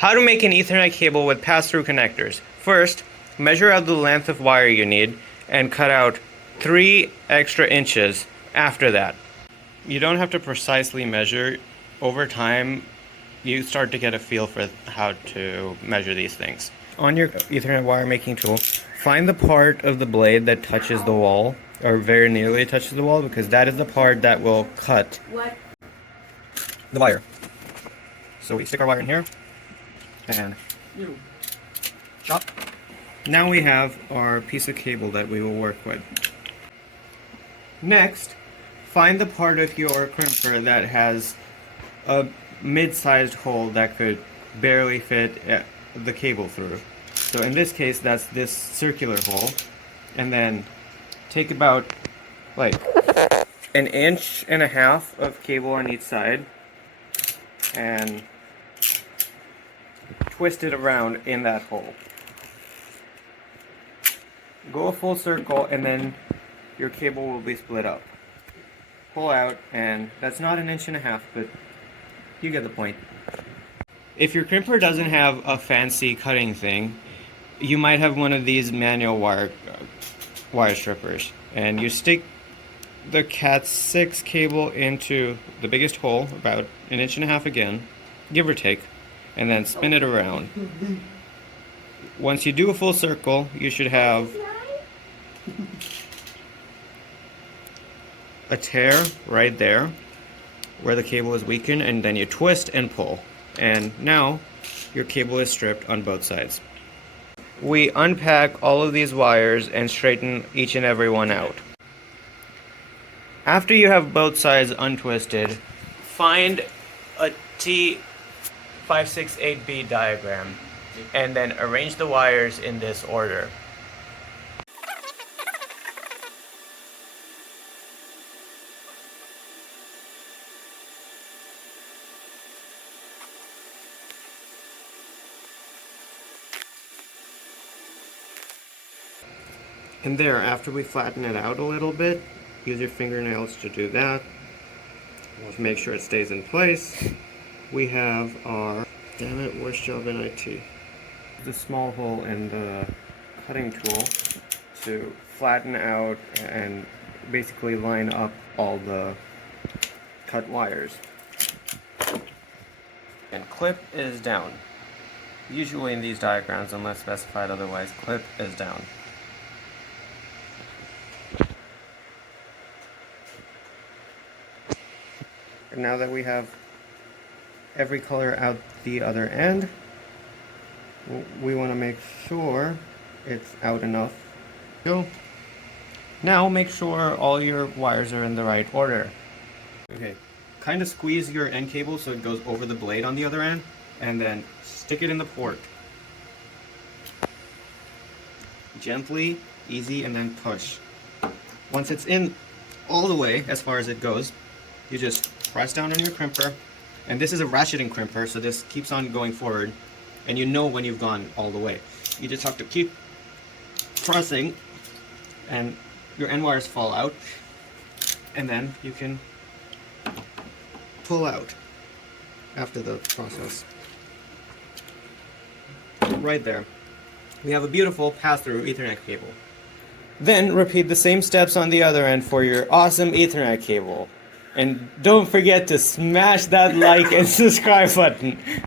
How to make an Ethernet cable with pass-through connectors. First, measure out the length of wire you need and cut out 3 extra inches after that. You don't have to precisely measure. Over time, you start to get a feel for how to measure these things. On your Ethernet wire making tool, find the part of the blade that touches the wall, or very nearly touches the wall, because that is the part that will cut the wire. So we stick our wire in here, and chop. Now we have our piece of cable that we will work with. Next, find the part of your crimper that has a mid-sized hole that could barely fit the cable through. So in this case, that's this circular hole, and then take about like 1.5 inches of cable on each side and twist it around in that hole. Go a full circle, and then your cable will be split up. Pull out, and that's not 1.5 inches, but you get the point. If your crimper doesn't have a fancy cutting thing, you might have one of these manual wire strippers, and you stick the Cat 6 cable into the biggest hole, about 1.5 inches again, give or take, and then spin it around. Once you do a full circle, you should have a tear right there where the cable is weakened, and then you twist and pull, and now your cable is stripped on both sides. We unpack all of these wires and straighten each and every one out. After you have both sides untwisted, find a T568B diagram and then arrange the wires in this order. And there, after we flatten it out a little bit, use your fingernails to do that. To make sure it stays in place, we have our, damn it, worst job in IT. The small hole in the cutting tool to flatten out and basically line up all the cut wires. And clip is down. Usually in these diagrams, unless specified otherwise, clip is down. And now that we have every color out the other end, we want to make sure it's out enough. So now make sure all your wires are in the right order. Okay, kind of squeeze your end cable so it goes over the blade on the other end, and then stick it in the port. Gently, easy, and then push. Once it's in all the way as far as it goes, you just press down on your crimper, and this is a ratcheting crimper, so this keeps on going forward, and you know when you've gone all the way. You just have to keep pressing, and your end wires fall out, and then you can pull out after the process. Right there. We have a beautiful pass-through Ethernet cable. Then repeat the same steps on the other end for your awesome Ethernet cable. And don't forget to smash that like and subscribe button.